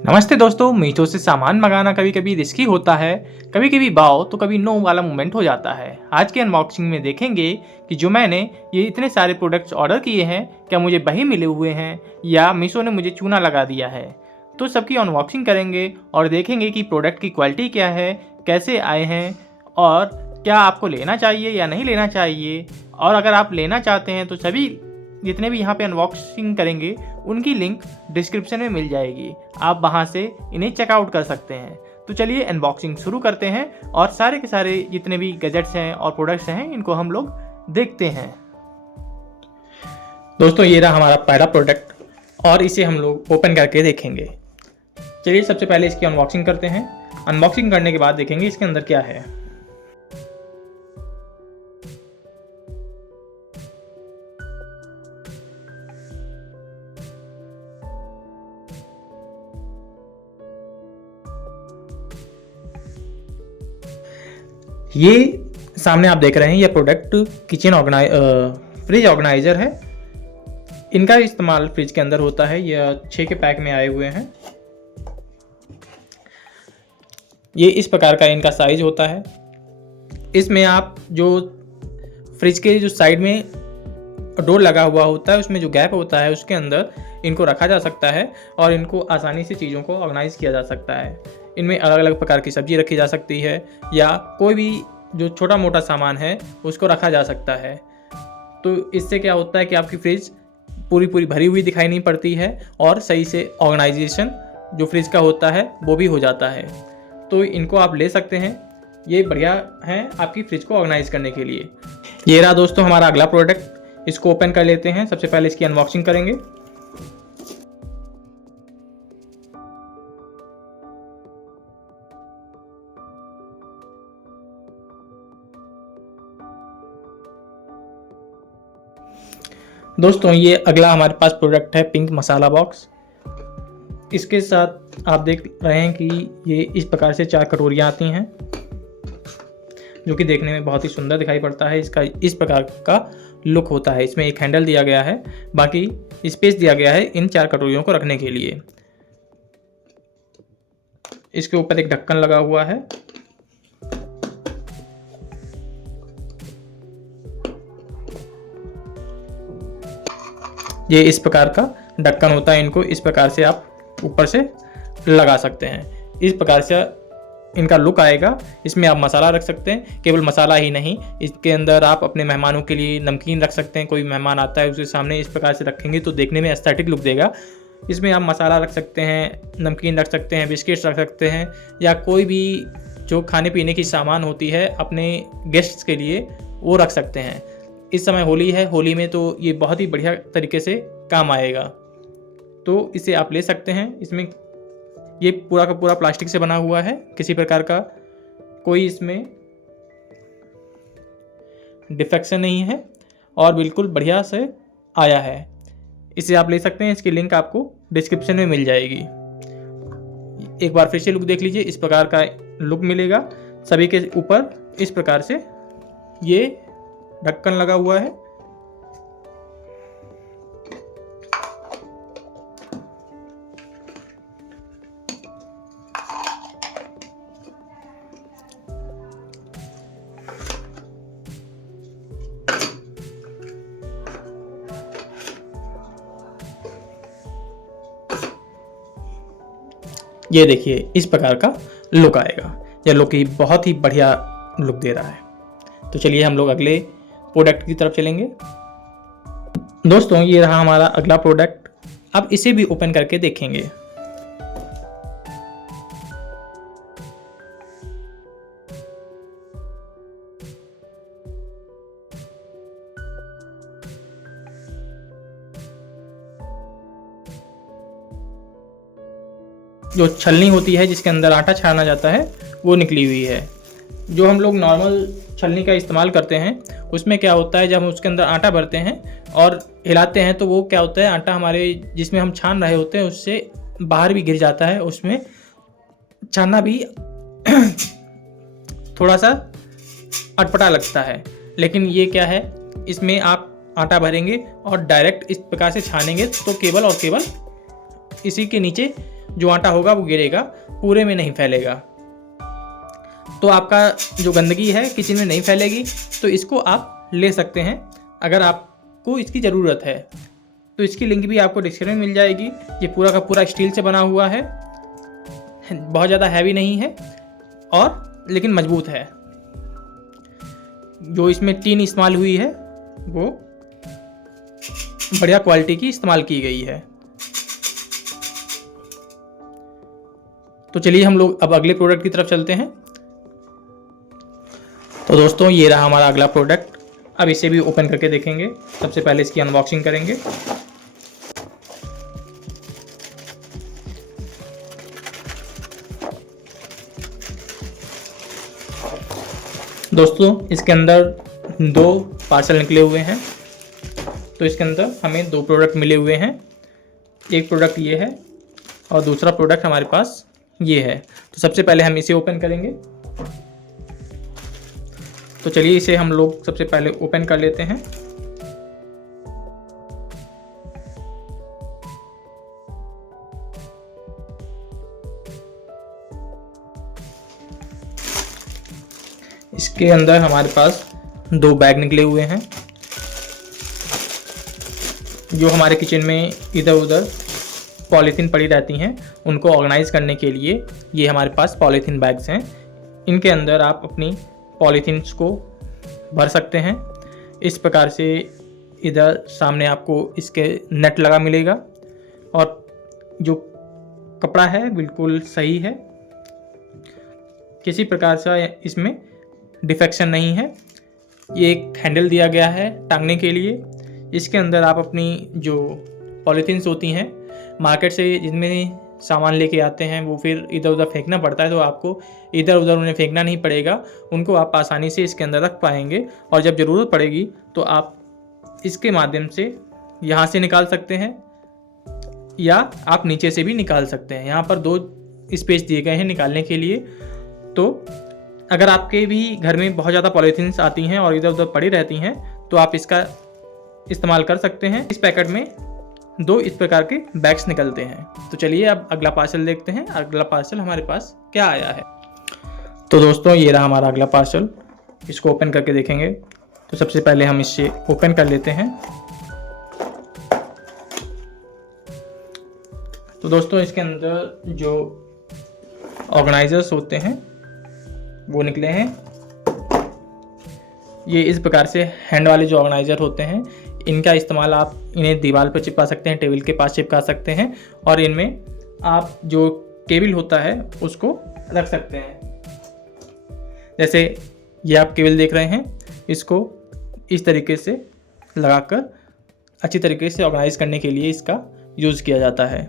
नमस्ते दोस्तों, मीशो से सामान मंगाना कभी कभी रिस्की होता है। कभी कभी वाओ तो कभी नो वाला मोमेंट हो जाता है। आज के अनबॉक्सिंग में देखेंगे कि जो मैंने ये इतने सारे प्रोडक्ट्स ऑर्डर किए हैं, क्या मुझे वही मिले हुए हैं या मीशो ने मुझे चूना लगा दिया है। तो सबकी अनबॉक्सिंग करेंगे और देखेंगे कि प्रोडक्ट की क्वालिटी क्या है, कैसे आए हैं और क्या आपको लेना चाहिए या नहीं लेना चाहिए। और अगर आप लेना चाहते हैं तो सभी जितने भी यहाँ पे अनबॉक्सिंग करेंगे उनकी लिंक डिस्क्रिप्शन में मिल जाएगी, आप वहाँ से इन्हें चेकआउट कर सकते हैं। तो चलिए अनबॉक्सिंग शुरू करते हैं और सारे के सारे जितने भी गैजेट्स हैं और प्रोडक्ट्स हैं इनको हम लोग देखते हैं। दोस्तों ये रहा हमारा पहला प्रोडक्ट और इसे हम लोग ओपन करके देखेंगे। चलिए सबसे पहले इसकी अनबॉक्सिंग करते हैं। अनबॉक्सिंग करने के बाद देखेंगे इसके अंदर क्या है। ये सामने आप देख रहे हैं, ये प्रोडक्ट फ्रिज ऑर्गेनाइजर है। इनका इस्तेमाल फ्रिज के अंदर होता है। ये 6 के पैक में आए हुए हैं। ये इस प्रकार का इनका साइज होता है। इसमें आप जो फ्रिज के जो साइड में डोर लगा हुआ होता है, उसमें जो गैप होता है उसके अंदर इनको रखा जा सकता है और इनको आसानी से चीज़ों को ऑर्गेनाइज किया जा सकता है। इनमें अलग अलग प्रकार की सब्जी रखी जा सकती है या कोई भी जो छोटा मोटा सामान है उसको रखा जा सकता है। तो इससे क्या होता है कि आपकी फ्रिज पूरी भरी हुई दिखाई नहीं पड़ती है और सही से ऑर्गेनाइजेशन जो फ्रिज का होता है वो भी हो जाता है। तो इनको आप ले सकते हैं, ये बढ़िया है आपकी फ्रिज को ऑर्गेनाइज करने के लिए। ये रहा दोस्तों हमारा अगला प्रोडक्ट। इसको ओपन कर लेते हैं। सबसे पहले इसकी अनबॉक्सिंग करेंगे। दोस्तों ये अगला हमारे पास प्रोडक्ट है पिंक मसाला बॉक्स। इसके साथ आप देख रहे हैं कि ये इस प्रकार से 4 कटोरियाँ आती हैं जो कि देखने में बहुत ही सुंदर दिखाई पड़ता है। इसका इस प्रकार का लुक होता है। इसमें एक हैंडल दिया गया है, बाकी स्पेस दिया गया है इन 4 कटोरियों को रखने के लिए। इसके ऊपर एक ढक्कन लगा हुआ है। ये इस प्रकार का ढक्कन होता है। इनको इस प्रकार से आप ऊपर से लगा सकते हैं। इस प्रकार से इनका लुक आएगा। इसमें आप मसाला रख सकते हैं। केवल मसाला ही नहीं, इसके अंदर आप अपने मेहमानों के लिए नमकीन रख सकते हैं। कोई मेहमान आता है उसके सामने इस प्रकार से रखेंगे तो देखने में एस्थेटिक लुक देगा। इसमें आप मसाला रख सकते हैं, नमकीन रख सकते हैं, बिस्किट्स रख सकते हैं या कोई भी जो खाने पीने की सामान होती है अपने गेस्ट्स के लिए वो रख सकते हैं। इस समय होली है, होली में तो ये बहुत ही बढ़िया तरीके से काम आएगा। तो इसे आप ले सकते हैं। इसमें ये पूरा का पूरा प्लास्टिक से बना हुआ है, किसी प्रकार का कोई इसमें डिफेक्शन नहीं है और बिल्कुल बढ़िया से आया है। इसे आप ले सकते हैं। इसकी लिंक आपको डिस्क्रिप्शन में मिल जाएगी। एक बार फिर से लुक देख लीजिए। इस प्रकार का लुक मिलेगा। सभी के ऊपर इस प्रकार से ये ढक्कन लगा हुआ है। ये देखिए इस प्रकार का लुक आएगा। यह लुक ही बहुत ही बढ़िया लुक दे रहा है। तो चलिए हम लोग अगले प्रोडक्ट की तरफ चलेंगे। दोस्तों ये रहा हमारा अगला प्रोडक्ट। अब इसे भी ओपन करके देखेंगे। जो छलनी होती है जिसके अंदर आटा छाना जाता है वो निकली हुई है। जो हम लोग नॉर्मल छलनी का इस्तेमाल करते हैं उसमें क्या होता है, जब हम उसके अंदर आटा भरते हैं और हिलाते हैं तो वो क्या होता है, आटा हमारे जिसमें हम छान रहे होते हैं उससे बाहर भी गिर जाता है। उसमें छानना भी थोड़ा सा अटपटा लगता है। लेकिन ये क्या है, इसमें आप आटा भरेंगे और डायरेक्ट इस प्रकार से छानेंगे तो केवल और केवल इसी के नीचे जो आटा होगा वो गिरेगा, पूरे में नहीं फैलेगा। तो आपका जो गंदगी है किचन में नहीं फैलेगी। तो इसको आप ले सकते हैं अगर आपको इसकी ज़रूरत है। तो इसकी लिंक भी आपको डिस्क्रिप्शन में मिल जाएगी। ये पूरा का पूरा स्टील से बना हुआ है, बहुत ज़्यादा हैवी नहीं है और लेकिन मजबूत है। जो इसमें टीन इस्तेमाल हुई है वो बढ़िया क्वालिटी की इस्तेमाल की गई है। तो चलिए हम लोग अब अगले प्रोडक्ट की तरफ चलते हैं। तो दोस्तों ये रहा हमारा अगला प्रोडक्ट। अब इसे भी ओपन करके देखेंगे। सबसे पहले इसकी अनबॉक्सिंग करेंगे। दोस्तों इसके अंदर 2 पार्सल निकले हुए हैं। तो इसके अंदर हमें 2 प्रोडक्ट मिले हुए हैं। एक प्रोडक्ट ये है और दूसरा प्रोडक्ट हमारे पास ये है। तो सबसे पहले हम इसे ओपन करेंगे। तो चलिए इसे हम लोग सबसे पहले ओपन कर लेते हैं। इसके अंदर हमारे पास 2 बैग निकले हुए हैं। जो हमारे किचन में इधर उधर पॉलीथीन पड़ी रहती हैं उनको ऑर्गेनाइज करने के लिए ये हमारे पास पॉलीथीन बैग्स हैं। इनके अंदर आप अपनी पॉलीथीन्स को भर सकते हैं। इस प्रकार से इधर सामने आपको इसके नेट लगा मिलेगा और जो कपड़ा है बिल्कुल सही है, किसी प्रकार से इसमें डिफेक्शन नहीं है। ये एक हैंडल दिया गया है टांगने के लिए। इसके अंदर आप अपनी जो पॉलीथीन्स होती हैं मार्केट से जिनमें सामान लेके आते हैं वो फिर इधर उधर फेंकना पड़ता है, तो आपको इधर उधर उन्हें फेंकना नहीं पड़ेगा। उनको आप आसानी से इसके अंदर रख पाएंगे और जब ज़रूरत पड़ेगी तो आप इसके माध्यम से यहाँ से निकाल सकते हैं या आप नीचे से भी निकाल सकते हैं। यहाँ पर 2 स्पेस दिए गए हैं निकालने के लिए। तो अगर आपके भी घर में बहुत ज़्यादा पॉलीथीन्स आती हैं और इधर उधर पड़ी रहती हैं तो आप इसका इस्तेमाल कर सकते हैं। इस पैकेट में 2 इस प्रकार के बैग्स निकलते हैं। तो चलिए अब अगला पार्सल देखते हैं। अगला पार्सल हमारे पास क्या आया है। तो दोस्तों ये रहा हमारा अगला पार्सल। इसको ओपन करके देखेंगे। तो सबसे पहले हम इसे ओपन कर लेते हैं। तो दोस्तों इसके अंदर जो ऑर्गेनाइजर्स होते हैं वो निकले हैं। ये इस प्रकार से हैंड वाले जो ऑर्गेनाइजर होते हैं इनका इस्तेमाल आप इन्हें दीवार पर चिपका सकते हैं, टेबल के पास चिपका सकते हैं और इनमें आप जो केबल होता है उसको रख सकते हैं। जैसे ये आप केबल देख रहे हैं, इसको इस तरीके से लगाकर अच्छी तरीके से ऑर्गेनाइज करने के लिए इसका यूज़ किया जाता है।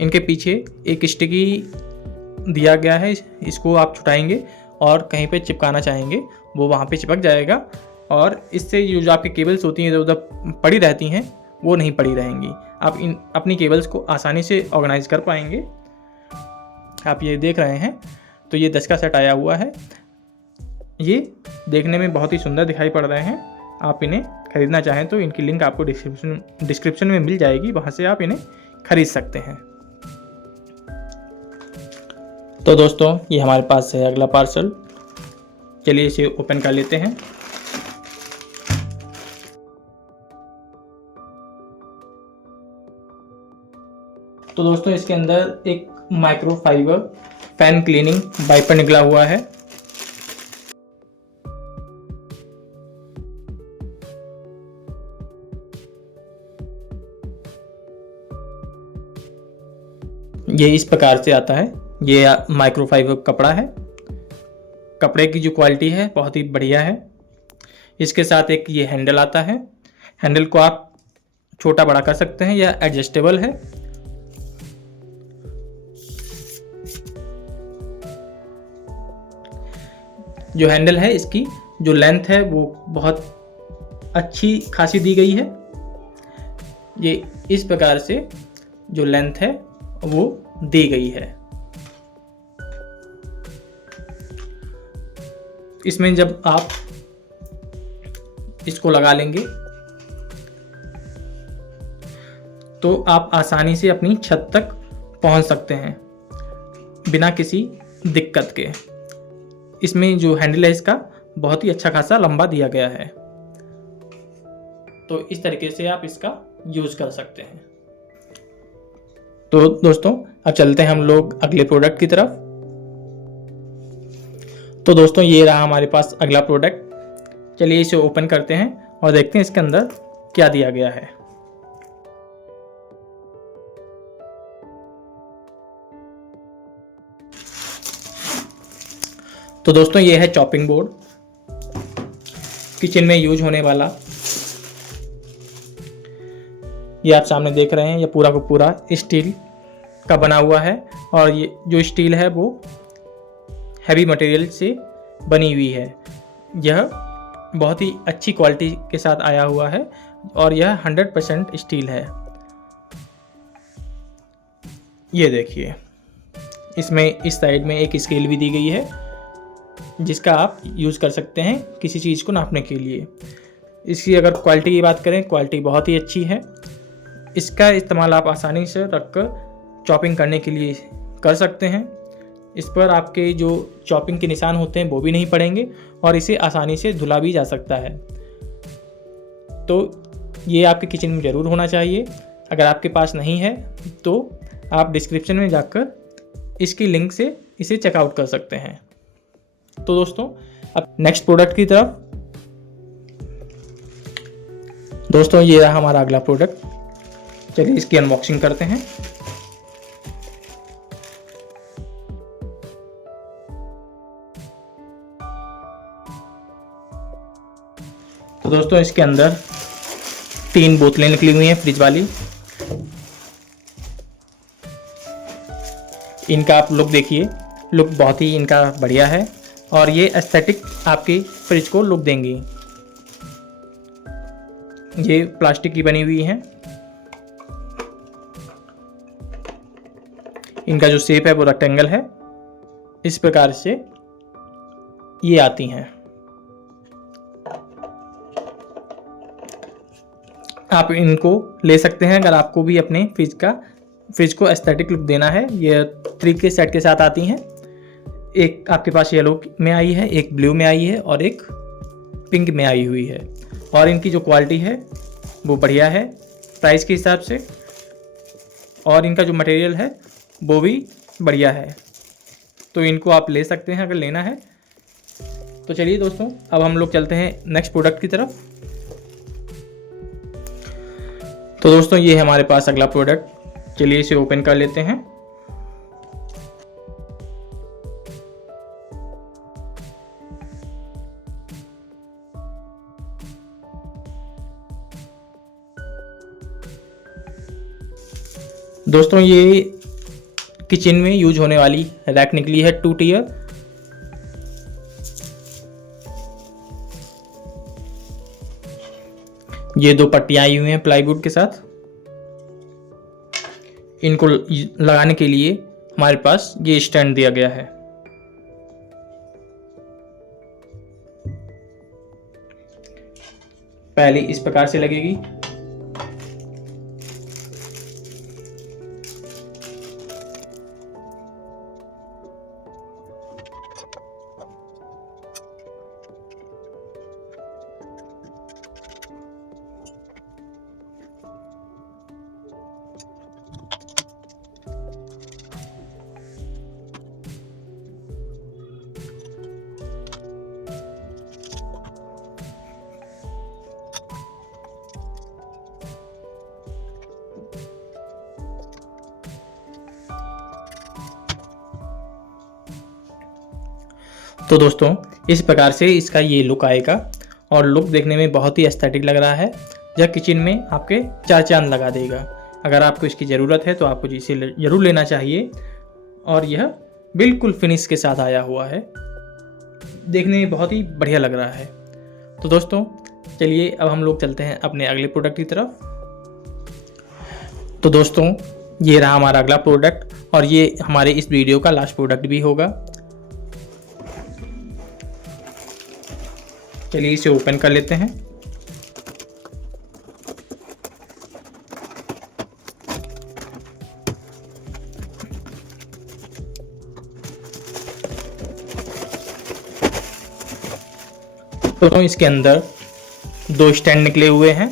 इनके पीछे एक स्टिकी दिया गया है, इसको आप छुटाएंगे और कहीं पे चिपकाना चाहेंगे वो वहाँ पे चिपक जाएगा और इससे जो आपकी केबल्स होती हैं इधर उधर पड़ी रहती हैं वो नहीं पड़ी रहेंगी। आप इन अपनी केबल्स को आसानी से ऑर्गेनाइज कर पाएंगे। आप ये देख रहे हैं तो ये 10 का सेट आया हुआ है। ये देखने में बहुत ही सुंदर दिखाई पड़ रहे हैं। आप इन्हें ख़रीदना चाहें तो इनकी लिंक आपको डिस्क्रिप्शन में मिल जाएगी, वहाँ से आप इन्हें खरीद सकते हैं। तो दोस्तों ये हमारे पास है अगला पार्सल। चलिए इसे ओपन कर लेते हैं। तो दोस्तों इसके अंदर एक माइक्रोफाइबर फैन क्लीनिंग वाइपर निकला हुआ है। ये इस प्रकार से आता है। ये माइक्रोफाइबर कपड़ा है। कपड़े की जो क्वालिटी है बहुत ही बढ़िया है। इसके साथ एक ये हैंडल आता है। हैंडल को आप छोटा बड़ा कर सकते हैं या एडजस्टेबल है। जो हैंडल है इसकी जो लेंथ है वो बहुत अच्छी खासी दी गई है। ये इस प्रकार से जो लेंथ है वो दी गई है। इसमें जब आप इसको लगा लेंगे तो आप आसानी से अपनी छत तक पहुंच सकते हैं बिना किसी दिक्कत के। इसमें जो हैंडल है इसका बहुत ही अच्छा खासा लंबा दिया गया है, तो इस तरीके से आप इसका यूज़ कर सकते हैं। तो दोस्तों अब चलते हैं हम लोग अगले प्रोडक्ट की तरफ। तो दोस्तों ये रहा हमारे पास अगला प्रोडक्ट। चलिए इसे ओपन करते हैं और देखते हैं इसके अंदर क्या दिया गया है। तो दोस्तों ये है चॉपिंग बोर्ड, किचन में यूज होने वाला। ये आप सामने देख रहे हैं, ये पूरा का पूरा स्टील का बना हुआ है और ये जो स्टील है वो हैवी मटेरियल से बनी हुई है। यह बहुत ही अच्छी क्वालिटी के साथ आया हुआ है और यह 100% स्टील है। ये देखिए, इसमें इस साइड में एक स्केल भी दी गई है जिसका आप यूज़ कर सकते हैं किसी चीज़ को नापने के लिए। इसकी अगर क्वालिटी की बात करें, क्वालिटी बहुत ही अच्छी है। इसका इस्तेमाल आप आसानी से रखकर चॉपिंग करने के लिए कर सकते हैं। इस पर आपके जो चॉपिंग के निशान होते हैं वो भी नहीं पड़ेंगे और इसे आसानी से धुला भी जा सकता है। तो ये आपके किचन में ज़रूर होना चाहिए। अगर आपके पास नहीं है तो आप डिस्क्रिप्शन में जाकर इसकी लिंक से इसे चेकआउट कर सकते हैं। तो दोस्तों अब नेक्स्ट प्रोडक्ट की तरफ। दोस्तों ये रहा हमारा अगला प्रोडक्ट। चलिए इसकी अनबॉक्सिंग करते हैं। तो दोस्तों इसके अंदर 3 बोतलें निकली हुई हैं फ्रिज वाली। इनका आप लुक देखिए, लुक बहुत ही इनका बढ़िया है और ये एस्थेटिक आपकी फ्रिज को लुक देंगी। ये प्लास्टिक की बनी हुई हैं। इनका जो शेप है वो रेक्टेंगल है। इस प्रकार से ये आती हैं। आप इनको ले सकते हैं अगर आपको भी अपने फ्रिज को एस्थेटिक लुक देना है। ये 3 के सेट के साथ आती हैं। एक आपके पास येलो में आई है, एक ब्लू में आई है और एक पिंक में आई हुई है। और इनकी जो क्वालिटी है वो बढ़िया है प्राइस के हिसाब से, और इनका जो मटेरियल है वो भी बढ़िया है। तो इनको आप ले सकते हैं अगर लेना है। तो चलिए दोस्तों अब हम लोग चलते हैं नेक्स्ट प्रोडक्ट की तरफ। तो दोस्तों ये है हमारे पास अगला प्रोडक्ट। चलिए इसे ओपन कर लेते हैं। दोस्तों ये किचन में यूज होने वाली रैक निकली है 2 टियर। ये 2 पट्टियां आई हुई हैं प्लाईवुड के साथ। इनको लगाने के लिए हमारे पास ये स्टैंड दिया गया है। पहले इस प्रकार से लगेगी। तो दोस्तों इस प्रकार से इसका ये लुक आएगा और लुक देखने में बहुत ही एस्थेटिक लग रहा है। यह किचन में आपके 4 चांद लगा देगा। अगर आपको इसकी ज़रूरत है तो आपको इसे ज़रूर लेना चाहिए। और यह बिल्कुल फिनिश के साथ आया हुआ है, देखने में बहुत ही बढ़िया लग रहा है। तो दोस्तों चलिए अब हम लोग चलते हैं अपने अगले प्रोडक्ट की तरफ। तो दोस्तों ये रहा हमारा अगला प्रोडक्ट और ये हमारे इस वीडियो का लास्ट प्रोडक्ट भी होगा। चलिए इसे ओपन कर लेते हैं। दोस्तों इसके अंदर 2 स्टैंड निकले हुए हैं।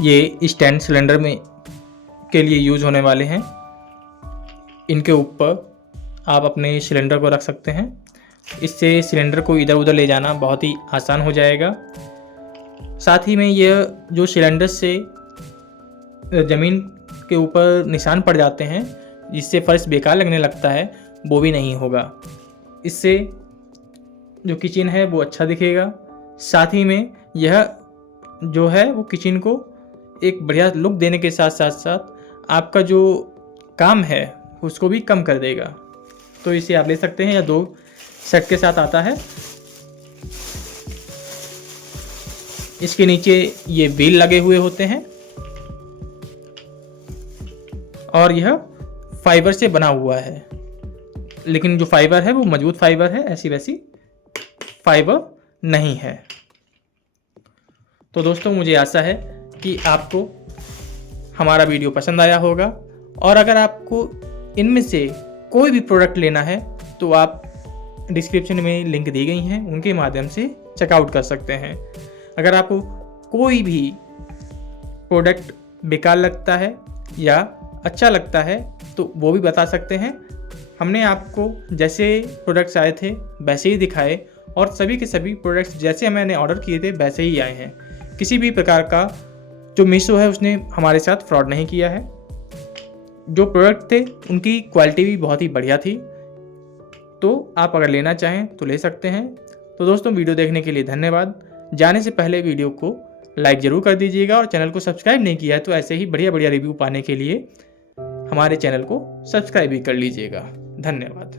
ये स्टैंड सिलेंडर में के लिए यूज होने वाले हैं। इनके ऊपर आप अपने सिलेंडर को रख सकते हैं। इससे सिलेंडर को इधर उधर ले जाना बहुत ही आसान हो जाएगा। साथ ही में यह जो सिलेंडर से ज़मीन के ऊपर निशान पड़ जाते हैं जिससे फर्श बेकार लगने लगता है, वो भी नहीं होगा। इससे जो किचन है वो अच्छा दिखेगा। साथ ही में यह जो है वो किचन को एक बढ़िया लुक देने के साथ साथ आपका जो काम है उसको भी कम कर देगा। तो इसे आप ले सकते हैं, या 2 सेट के साथ आता है। इसके नीचे ये व्हील लगे हुए होते हैं और यह फाइबर से बना हुआ है, लेकिन जो फाइबर है वो मजबूत फाइबर है, ऐसी वैसी फाइबर नहीं है। तो दोस्तों मुझे आशा है कि आपको हमारा वीडियो पसंद आया होगा, और अगर आपको इनमें से कोई भी प्रोडक्ट लेना है तो आप डिस्क्रिप्शन में लिंक दी गई हैं, उनके माध्यम से चेकआउट कर सकते हैं। अगर आपको कोई भी प्रोडक्ट बेकार लगता है या अच्छा लगता है तो वो भी बता सकते हैं। हमने आपको जैसे प्रोडक्ट्स आए थे वैसे ही दिखाए, और सभी के सभी प्रोडक्ट्स जैसे मैंने ऑर्डर किए थे वैसे ही आए हैं। किसी भी प्रकार का जो मीशो है उसने हमारे साथ फ्रॉड नहीं किया है। जो प्रोडक्ट थे उनकी क्वालिटी भी बहुत ही बढ़िया थी। तो आप अगर लेना चाहें तो ले सकते हैं। तो दोस्तों वीडियो देखने के लिए धन्यवाद। जाने से पहले वीडियो को लाइक ज़रूर कर दीजिएगा, और चैनल को सब्सक्राइब नहीं किया है तो ऐसे ही बढ़िया बढ़िया रिव्यू पाने के लिए हमारे चैनल को सब्सक्राइब भी कर लीजिएगा। धन्यवाद।